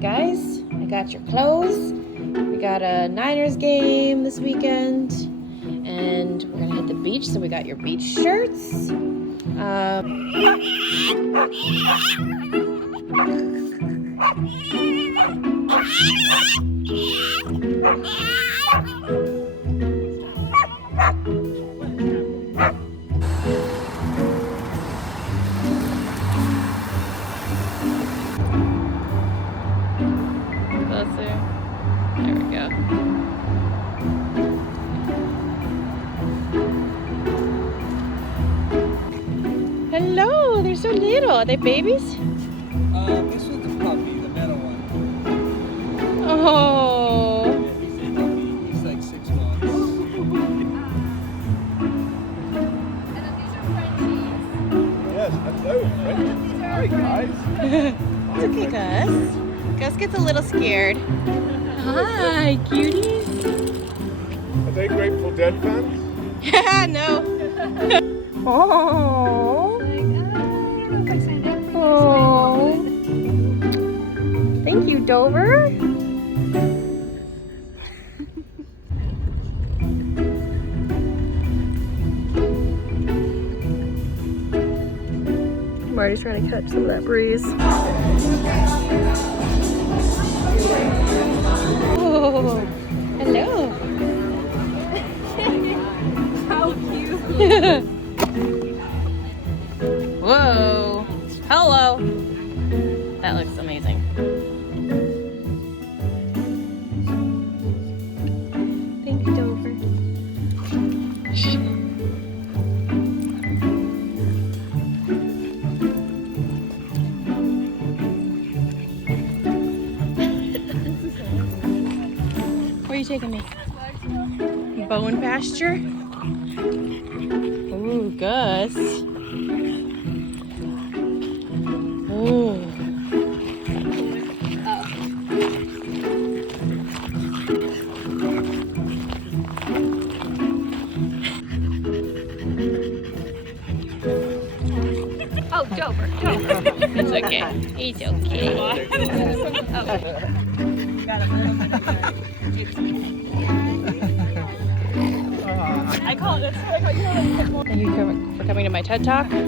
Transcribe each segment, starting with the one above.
Guys, I got your clothes. We got a Niners game this weekend, and we're gonna hit the beach, so we got your beach shirts. Closer. There we go. Hello, they're so little. Are they babies? This one's a puppy, the middle one. Oh. Yeah, he's a puppy. He's like 6 months. And then these are Frenchies. Yes, hello, Frenchies. Hi, guys. It's okay, Gus. Gus gets a little scared. Hi, cuties. Are they Grateful Dead fans? Yeah, no. Oh. Oh. Thank you, Dover. Marty's trying to catch some of that breeze. Oh, hello. How cute. Whoa. Hello. That looks amazing. Thank you, Dover. Where are you taking me? Bone pasture? Ooh, Gus. Ooh. Oh, Dover. It's okay. It's okay. I call it. That's what I call you. Thank you for coming to my TED Talk. What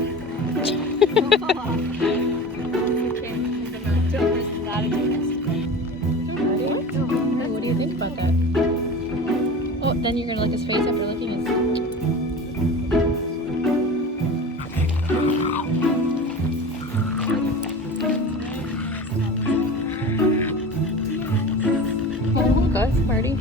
do you think about that? Oh, then you're gonna lick his face after licking his. Oh, Gus, Marty.